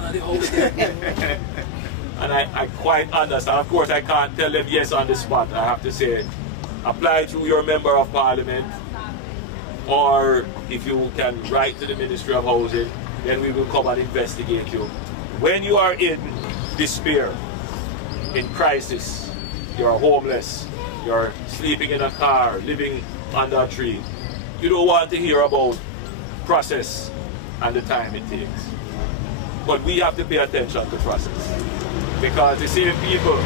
one of the house there. And I quite understand. Of course, I can't tell them yes on the spot. I have to say, apply through your member of parliament, or if you can write to the Ministry of Housing, then we will come and investigate you. When you are in despair, in crisis, you're homeless, you're sleeping in a car, living under a tree, you don't want to hear about process and the time it takes. But we have to pay attention to process. Because the same people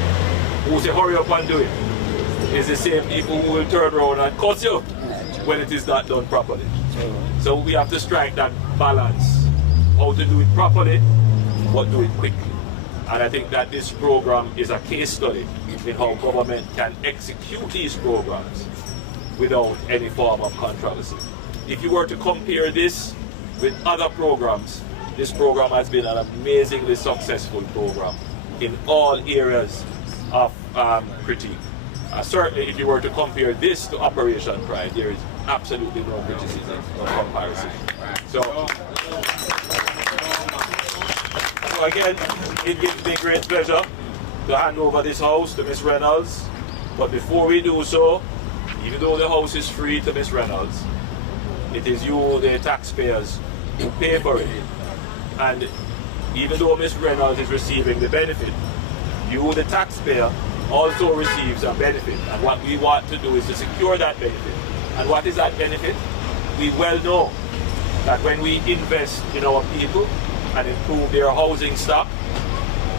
who say hurry up and do it is the same people who will turn around and cut you when it is not done properly. So we have to strike that balance, how to do it properly, but do it quickly. And I think that this program is a case study in how government can execute these programs without any form of controversy. If you were to compare this with other programs, this program has been an amazingly successful program in all areas of critique. Certainly, if you were to compare this to Operation Pride, there is absolutely no criticism or comparison. So again, it gives me great pleasure to hand over this house to Ms. Reynolds. But before we do so, even though the house is free to Ms. Reynolds, it is you, the taxpayers, who pay for it. And even though Ms. Reynolds is receiving the benefit, you, the taxpayer, also receives a benefit. And what we want to do is to secure that benefit. And what is that benefit? We well know that when we invest in our people and improve their housing stock,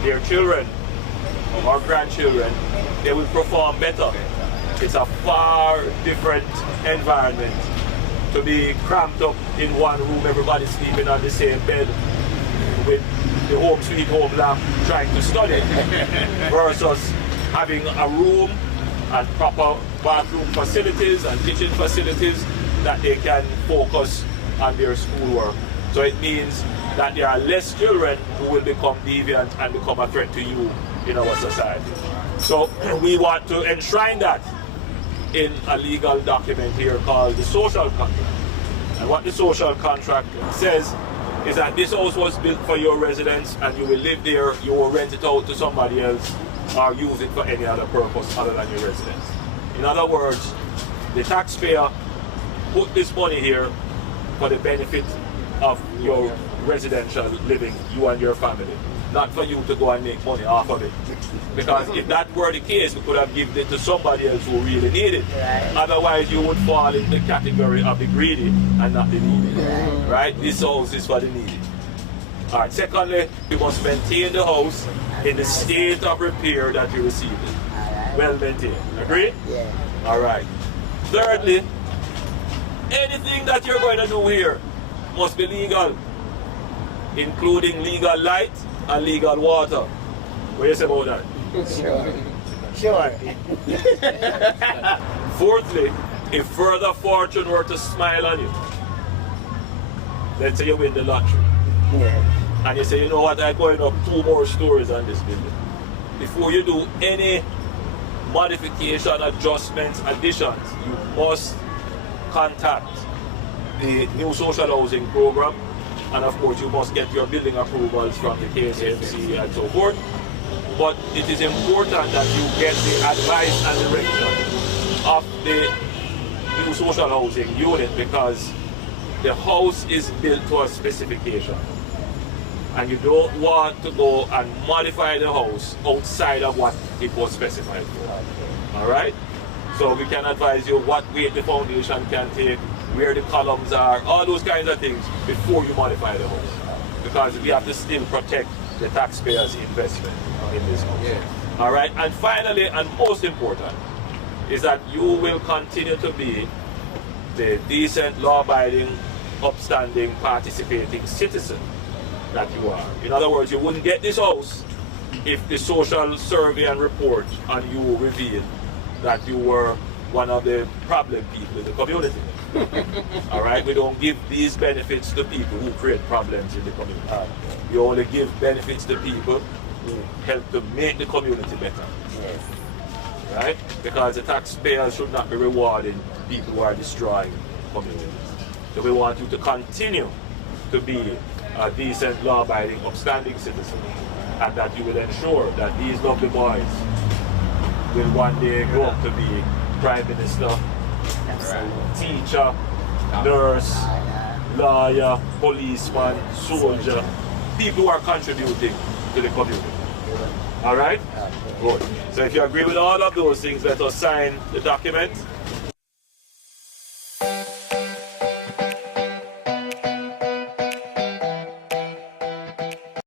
their children or grandchildren, they will perform better. It's a far different environment to be cramped up in one room, everybody sleeping on the same bed with the home sweet home lamp trying to study versus having a room and proper bathroom facilities and kitchen facilities that they can focus on their schoolwork. So it means that there are less children who will become deviant and become a threat to you in our society. So we want to enshrine that in a legal document here called the social contract. And what the social contract says is that this house was built for your residence and you will live there, you will rent it out to somebody else or use it for any other purpose other than your residence. In other words, the taxpayer put this money here for the benefit of your residential living, you and your family, not for you to go and make money off of it. Because if that were the case, we could have given it to somebody else who really needed it. Right. Otherwise, you would fall in the category of the greedy and not the needy. Right? This house is for the needy. All right. Secondly, you must maintain the house in the state of repair that you received it. Well maintained. Agree? Yeah. All right. Thirdly, anything that you're going to do here must be legal, including legal light and legal water. What do you say about that? Sure. Sure. Fourthly, if further fortune were to smile on you, let's say you win the lottery, and you say, you know what, I'm going up 2 more stories on this building. Before you do any modification, adjustments, additions, you must contact the new social housing program, and of course you must get your building approvals from the KSMC and so forth. But it is important that you get the advice and direction of the new social housing unit, because the house is built to a specification and you don't want to go and modify the house outside of what it was specified for. Alright? So we can advise you what weight the foundation can take, where the columns are, all those kinds of things before you modify the house. Because we have to still protect the taxpayers' investment in this house. Yeah. Alright, and finally and most important is that you will continue to be the decent, law-abiding, upstanding, participating citizen that you are. In other words, you wouldn't get this house if the social survey and report on you revealed that you were one of the problem people in the community. Alright, we don't give these benefits to people who create problems in the community. We only give benefits to people who help to make the community better. Yes. Right? Because the taxpayers should not be rewarding people who are destroying communities. So we want you to continue to be a decent, law-abiding, upstanding citizen, and that you will ensure that these lovely boys will one day grow up to be prime minister, teacher, nurse, lawyer, policeman, soldier, people who are contributing to the community. All right? Good. So if you agree with all of those things, let us sign the document.